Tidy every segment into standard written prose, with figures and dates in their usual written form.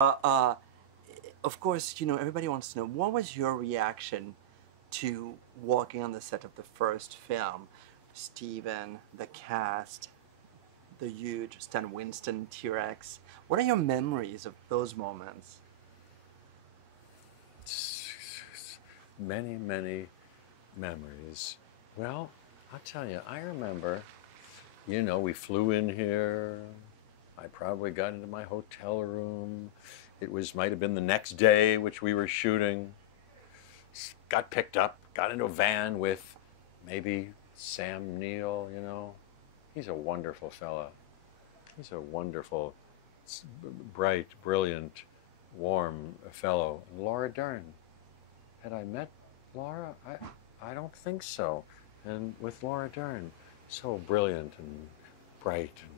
Uh, uh, of course, you know, everybody wants to know, what was your reaction to walking on the set of the first film? Steven, the cast, the huge Stan Winston T-Rex. What are your memories of those moments? Many, many memories. Well, I'll tell you, I remember, you know, we flew in here. I probably got into my hotel room. It might have been the next day, which we were shooting. Got picked up, got into a van with maybe Sam Neill, you know. He's a wonderful fella. He's a wonderful, bright, brilliant, warm fellow. And Laura Dern. Had I met Laura? I don't think so. And with Laura Dern, so brilliant and bright and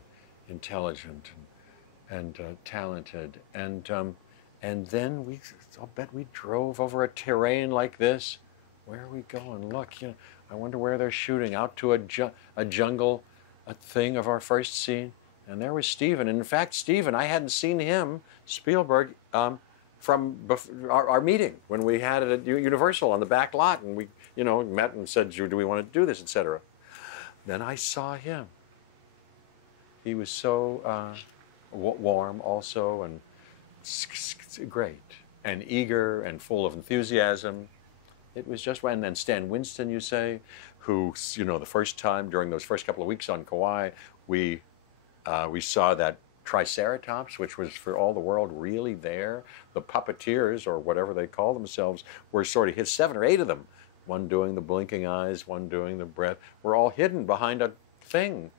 intelligent and talented. And then I'll bet we drove over a terrain like this. Where are we going? Look, you know, I wonder where they're shooting. Out to a jungle, a thing of our first scene. And there was Steven. And in fact, Steven, I hadn't seen him, Spielberg, from our meeting when we had it at Universal on the back lot, and we, you know, met and said, do we want to do this, etc. Then I saw him. He was so warm also, and great, and eager, and full of enthusiasm. It was just, and then Stan Winston, you say, who, you know, the first time during those first couple of weeks on Kauai, we saw that Triceratops, which was for all the world really there. The puppeteers, or whatever they call themselves, were sort of hid, 7 or 8 of them. One doing the blinking eyes, one doing the breath. Were all hidden behind a thing.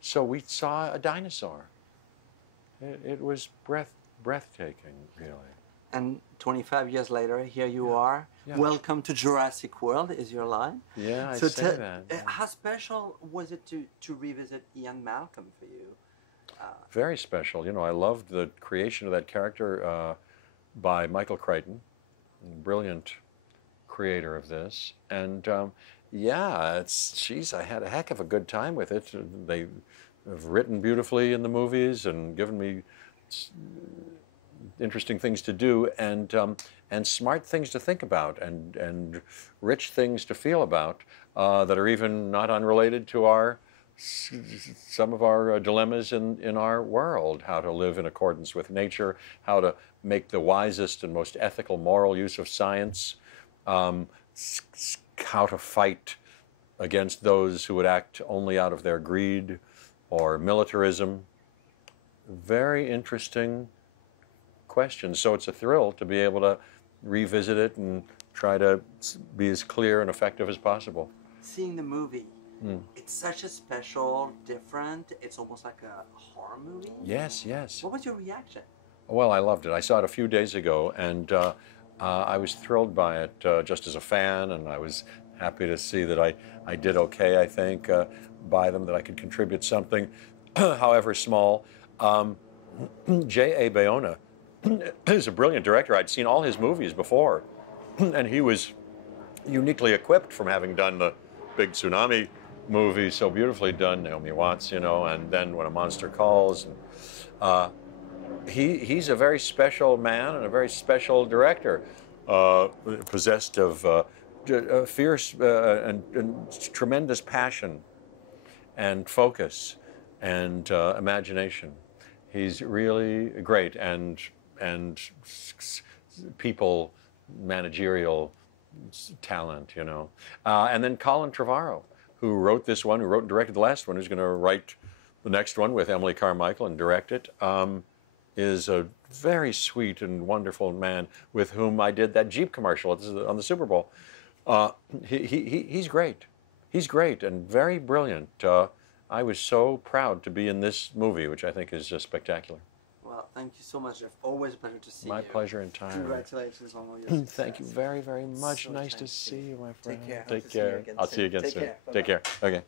So we saw a dinosaur. It was breathtaking, really. And 25 years later, here you are. Yeah. Welcome to Jurassic World is your line. Yeah, I so say that. Yeah. How special was it to revisit Ian Malcolm for you? Very special. You know, I loved the creation of that character by Michael Crichton, brilliant creator of this. And yeah, I had a heck of a good time with it. They have written beautifully in the movies and given me interesting things to do and smart things to think about and rich things to feel about that are even not unrelated to some of our dilemmas in our world, how to live in accordance with nature, how to make the wisest and most ethical, moral use of science, how to fight against those who would act only out of their greed or militarism. Very interesting question. So it's a thrill to be able to revisit it and try to be as clear and effective as possible. Seeing the movie, it's such a special, different, it's almost like a horror movie. Yes, yes. What was your reaction? Well, I loved it. I saw it a few days ago, and I was thrilled by it just as a fan, and I was happy to see that I did okay, I think, by them, that I could contribute something, however small. J.A. Bayona is a brilliant director. I'd seen all his movies before, and he was uniquely equipped from having done the big tsunami movie, so beautifully done, Naomi Watts, you know, and then When a Monster Calls. He's a very special man and a very special director, possessed of fierce and tremendous passion and focus and imagination. He's really great, and people, managerial talent, you know. And then Colin Trevorrow, who wrote this one, who wrote and directed the last one, who's going to write the next one with Emily Carmichael and direct it, is a very sweet and wonderful man with whom I did that Jeep commercial on the Super Bowl. He's great. He's great and very brilliant. I was so proud to be in this movie, which I think is just spectacular. Well, thank you so much, Jeff. Always a pleasure to see you. My pleasure entirely. Congratulations on all your success. Thank you very, very much. So nice to see you, my friend. Take care. Take care. I'll see you again soon. Take care. Take care. Okay.